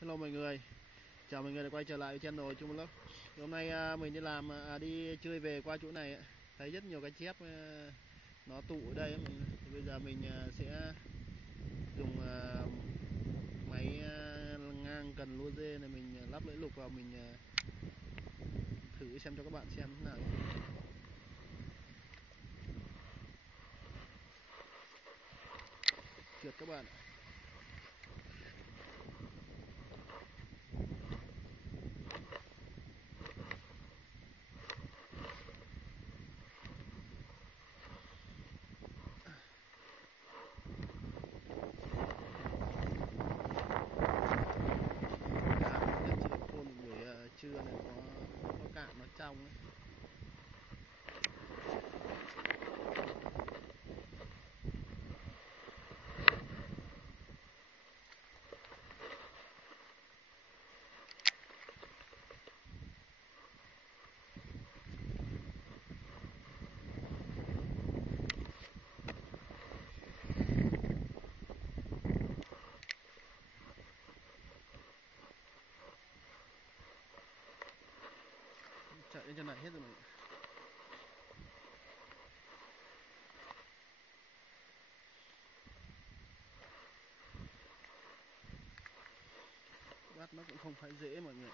Hello mọi người, chào mọi người đã quay trở lại với channel Trung Vlog. Hôm nay mình đi làm đi chơi về qua chỗ này thấy rất nhiều cá chép nó tụ ở đây thì bây giờ mình sẽ dùng máy ngang cần lô dê này, mình lắp lưỡi lục vào, mình thử xem cho các bạn xem thế nào. Trượt các bạn. Trưa này có cạn nó trong ấy. Chạy lên trên này hết rồi này. Bắt nó cũng không phải dễ mọi người.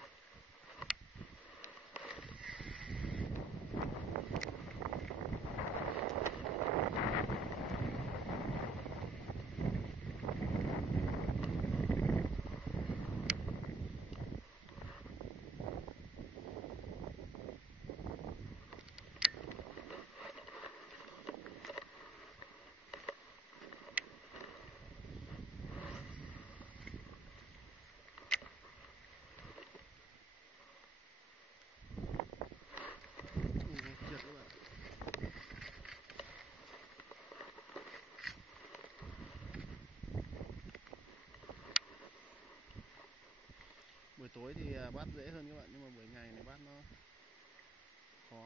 Buổi tối thì bắt dễ hơn các bạn, nhưng mà buổi ngày này bắt nó khó.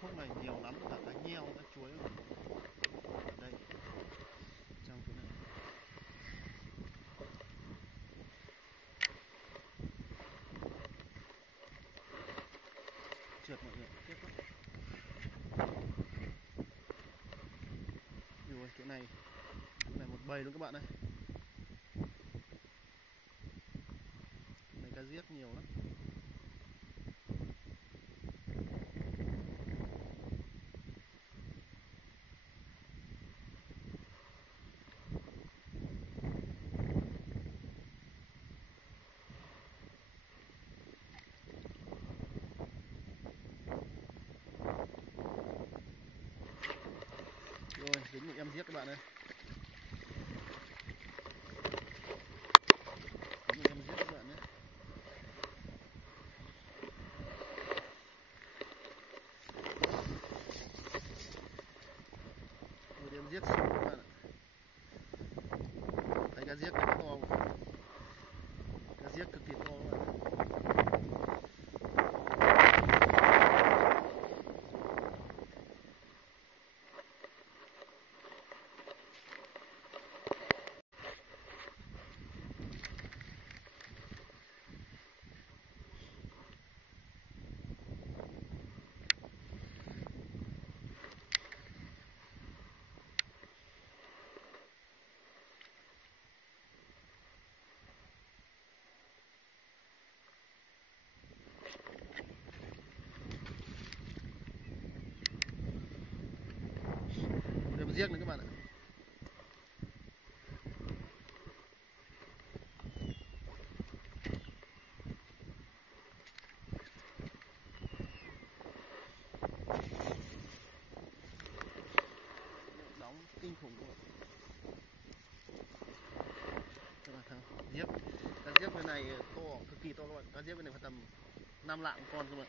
Khúc này nhiều lắm, cả cá nheo, cá chuối ở đây, trong chỗ này. Trượt mọi người, tiếp tục. Rồi chỗ này một bầy luôn các bạn ơi. Chỗ này cá giếc nhiều lắm. Rồi, dính một em giết các bạn ơi. Dính một em giết các bạn nhé. Một em giết xấu các bạn ạ. Thấy cá giết rất to không? Cá giết cực kỳ to các bạn. Em giết nữa các bạn ạ. Cá diếc bên này to, cực kỳ to các bạn. Cá diếc bên này phải tầm 5 lạng con các bạn.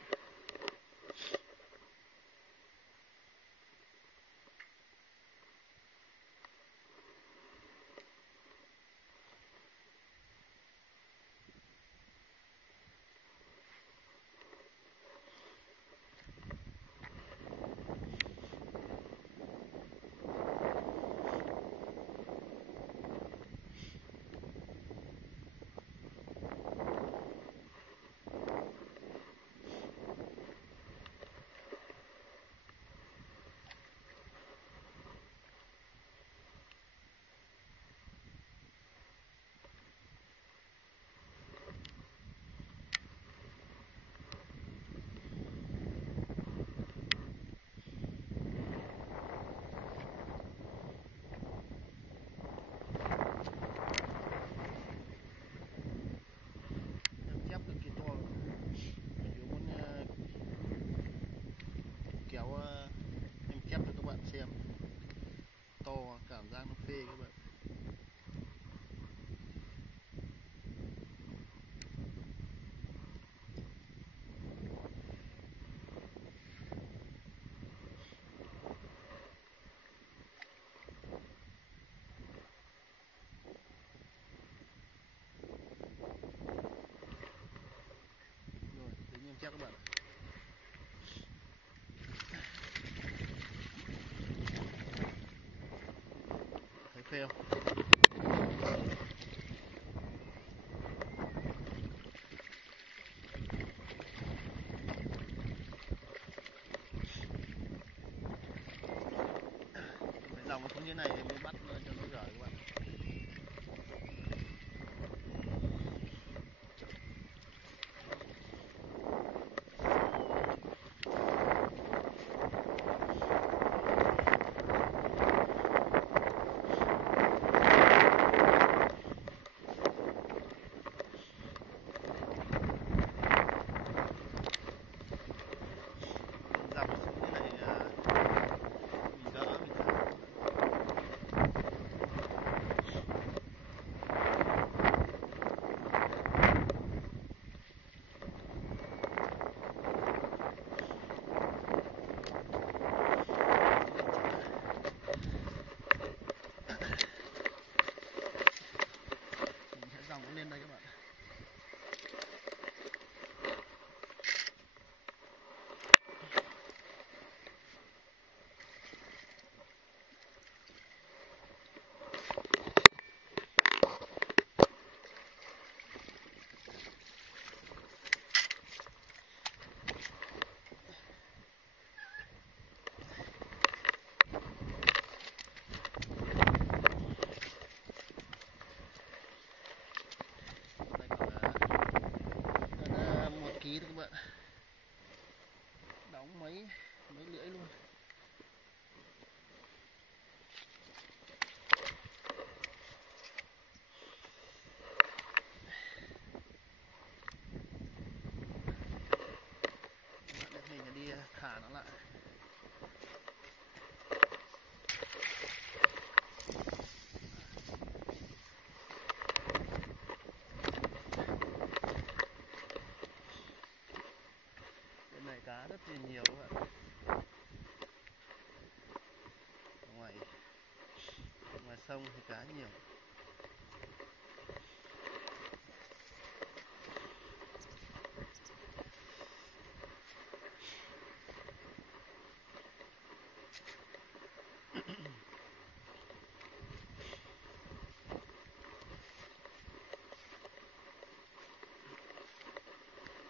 Kéo em chép cho các bạn xem, to cảm giác nó phê các bạn. Rồi tính em chép các bạn. Thấy phê không? Phải dòng xuống như này mới bắt cho nó giỏi các bạn. Dòng xuống như này mình đỡ mình thả. Mình sẽ dòng lên đây các bạn. Đây còn 1 kg thôi các bạn. Đóng mấy lưỡi luôn. Mình đi thả nó lại. Bên này cá rất là nhiều các bạn. Ngoài sông thì cá nhiều.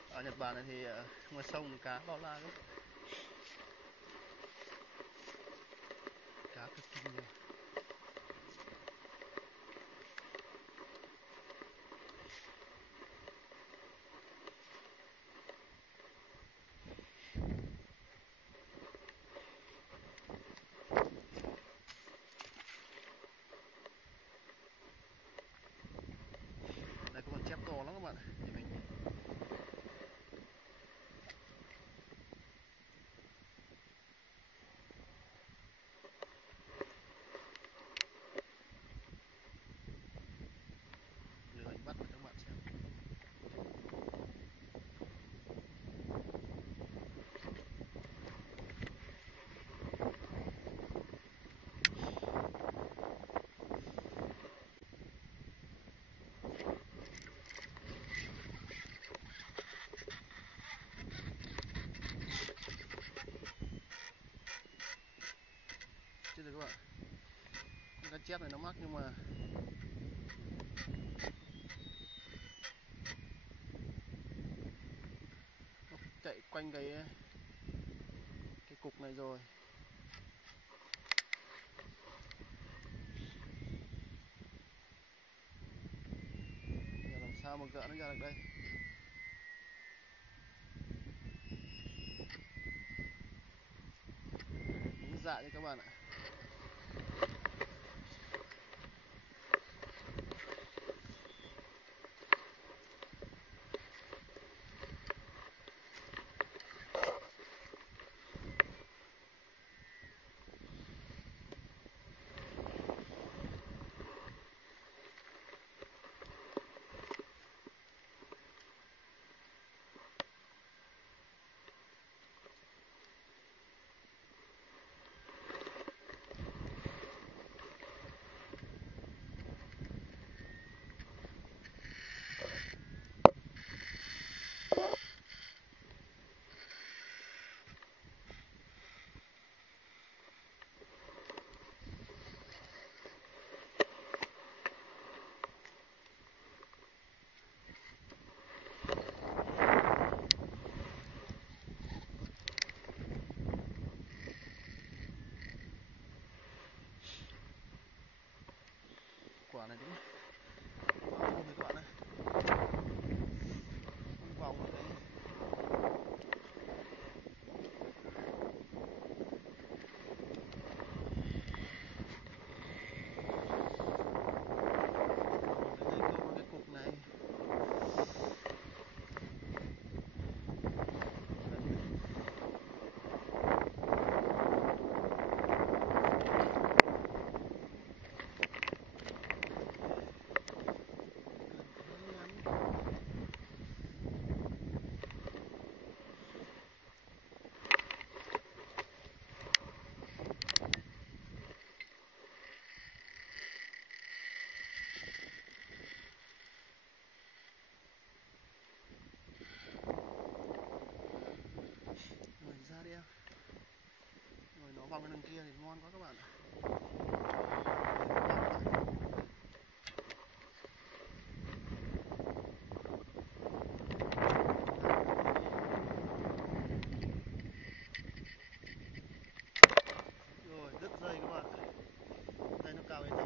Ở Nhật Bản này thì ngoài sông cá bao la lắm. Cá cực kỳ nhiều. Đây có con chép to lắm các bạn. Để mình lười bắt chép này nó mắc, nhưng mà nó chạy quanh cái cục này rồi. Giờ làm sao mà gỡ nó ra được đây. Đúng dạ nha các bạn ạ. Quả này đúng không các bạn ơi, vòng một cái cục này. Ra đi em. Rồi nó vòng cái đường kia thì ngon quá các bạn ạ. Rồi đứt dây các bạn. Đây nó cào bê tông.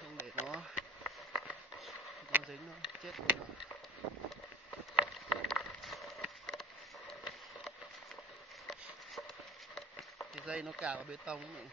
Không để nó dính nó chết rồi. Cái dây nó cào vào bê tông này.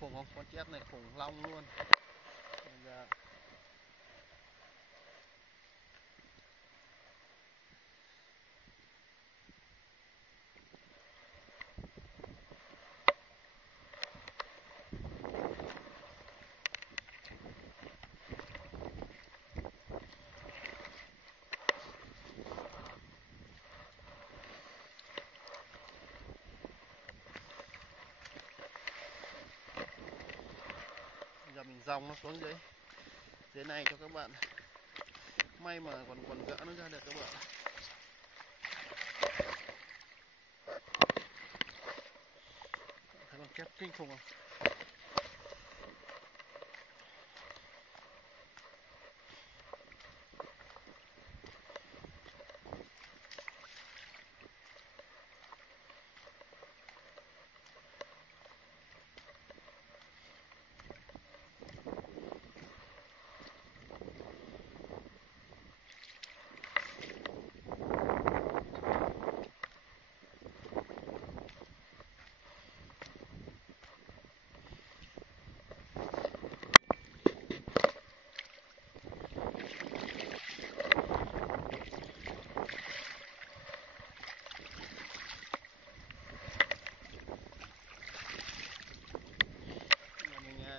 khủng không? Con chép này khủng long luôn. Giờ mình dòng nó xuống dưới này cho các bạn. May mà còn gỡ nó ra được các bạn. Thấy con chép kinh khủng không?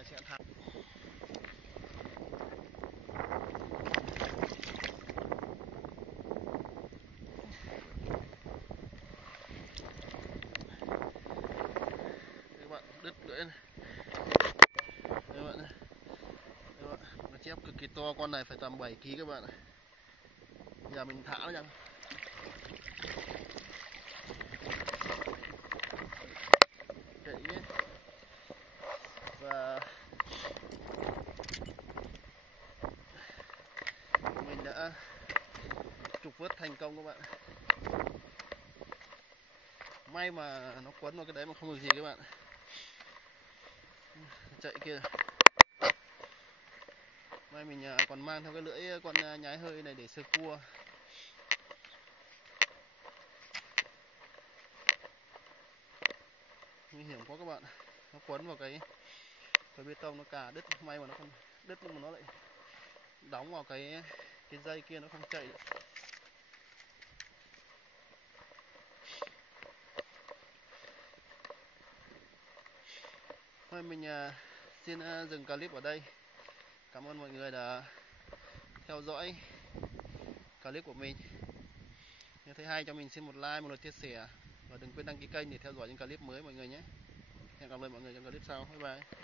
Sẽ thắng. Các bạn đứt lưỡi này. Các bạn này. Các bạn, nó chép cực kỳ to, con này phải tầm 7 kg các bạn ạ. Giờ mình thả nó ra. Kệ nhé. Và mình đã trục vớt thành công các bạn. May mà nó quấn vào cái đấy mà không được gì các bạn. Chạy kia. May mình còn mang theo cái lưỡi con nhái hơi này để sơ cua. Nguy hiểm quá các bạn. Nó quấn vào cái bê tông, nó cà đứt. May mà nó không đứt nhưng mà nó lại đóng vào cái dây kia, nó không chạy được. Thôi mình xin dừng clip ở đây. Cảm ơn mọi người đã theo dõi clip của mình. Nếu thấy hay cho mình xin một like, một lượt chia sẻ. Và đừng quên đăng ký kênh để theo dõi những clip mới mọi người nhé. Hẹn gặp lại mọi người trong clip sau. Bye bye.